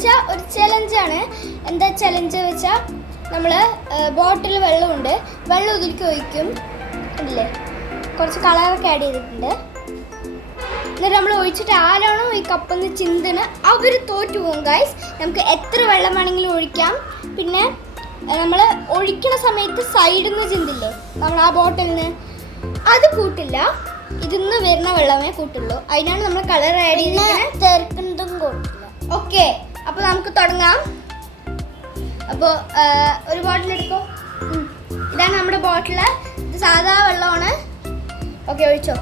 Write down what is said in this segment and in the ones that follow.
വെച്ചാൽ ഒരു ചലഞ്ചാണ്. എന്താ ചലഞ്ച് വെച്ചാൽ നമ്മൾ ബോട്ടിൽ വെള്ളമുണ്ട്, വെള്ളം ഇതിലേക്ക് ഒഴിക്കും. ഇല്ലേ, കുറച്ച് കളറൊക്കെ ആഡ് ചെയ്തിട്ടുണ്ട്. എന്നിട്ട് നമ്മൾ ഒഴിച്ചിട്ട് ആരാണോ ഈ കപ്പെന്ന് ചിന്തണ് അവർ തോറ്റു പോകും ഗൈസ്. നമുക്ക് എത്ര വെള്ളം വേണമെങ്കിലും ഒഴിക്കാം. പിന്നെ നമ്മൾ ഒഴിക്കണ സമയത്ത് സൈഡിൽ നിന്ന് ചിന്തില്ലേ നമ്മൾ ആ ബോട്ടിൽ നിന്ന്, അത് കൂട്ടില്ല. ഇതിന്ന് വരുന്ന വെള്ളമേ കൂട്ടുള്ളൂ. അതിനാണ് നമ്മൾ കളർ ആഡ് ചെയ്തിരിക്കുന്നതും കൂട്ടില്ല. ഓക്കെ, അപ്പോൾ നമുക്ക് തുടങ്ങാം. അപ്പോൾ ഒരു ബോട്ടിൽ എടുക്കോ. ഇതാണ് നമ്മുടെ ബോട്ടിൽ. ഇത് സാധാ വെള്ളമാണ്. ഓക്കെ, ഒഴിച്ചോ.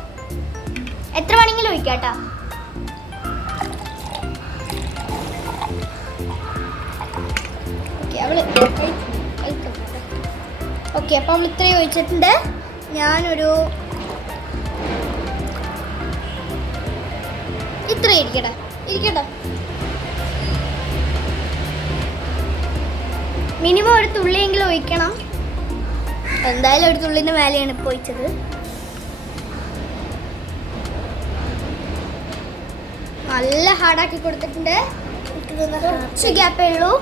എത്ര വേണമെങ്കിലും ഒഴിക്കാട്ടാ. ഓക്കെ, അപ്പോൾ അവൾ ഇത്രയും ഒഴിച്ചിട്ടുണ്ട്. ഞാനൊരു ഇത്രയും ഇരിക്കട്ടെ. മിനിമം ഒരു തുള്ളിയെങ്കിലും ഒഴിക്കണം. എന്തായാലും ഒരു തുള്ളിൻ്റെ മേലെയാണ് ഇപ്പോൾ ഒഴിച്ചത്. നല്ല ഹാർഡാക്കി കൊടുത്തിട്ടുണ്ട്. കുറച്ച് ഗ്യാപ്പേ ഉള്ളൂ.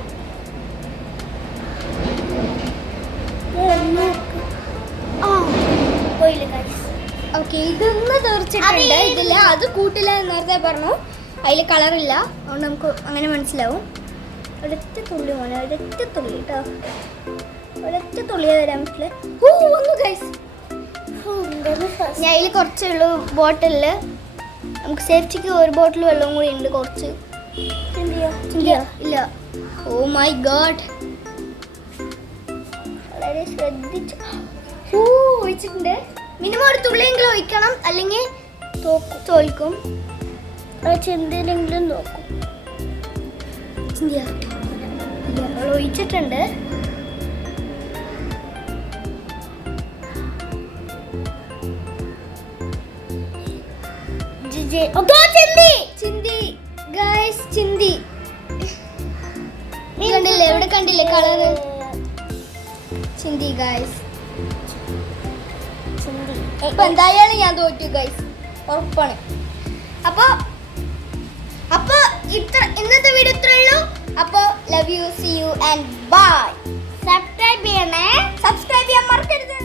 ഓക്കെ, ഇതൊന്ന് തീർച്ചിട്ടുണ്ട്. ഇതില്ല, അത് കൂട്ടില്ല എന്ന് നേരത്തെ പറഞ്ഞു. അതിൽ കളറില്ല, അതുകൊണ്ട് നമുക്ക് അങ്ങനെ മനസ്സിലാവും. ഒരൊറ്റ തുള്ളി മോനെ, ഒരൊറ്റ തുള്ളി കേട്ടോ, ഒരൊറ്റ തുള്ളിയെ തരാൻ പറ്റില്ല. ഞാൻ അതിൽ കുറച്ചേ ഉള്ളൂ ബോട്ടിലിൽ. നമുക്ക് സേഫ്റ്റിക്ക് ഒരു ബോട്ടിൽ വെള്ളവും കൂടി ഉണ്ട്. കുറച്ച് ഇല്ല. ഓ മൈ ഗോഡ്, വളരെ ശ്രദ്ധിച്ച് ഒഴിച്ചിട്ടുണ്ട്. മിനിമം ഒരു തുള്ളിയെങ്കിലും ഒഴിക്കണം, അല്ലെങ്കിൽ തോൽക്കും. ചിന്തയിലെങ്കിലും നോക്കും. ഒഴിച്ചിട്ടുണ്ട്. കണ്ടില്ലേ, ഇവിടെ കണ്ടില്ലേ കളറ് ചിന്തി ഗൈസ്. ഇപ്പൊ എന്തായാലും ഞാൻ തോറ്റു ഗൈസ്, ഉറപ്പാണ്. അപ്പൊ ഇന്നത്തെ വീഡിയോ ഇത്രേ ഉള്ളൂ. അപ്പൊ love you, see you and bye. Subscribe ചെയ്യാൻ മറക്കരുത്.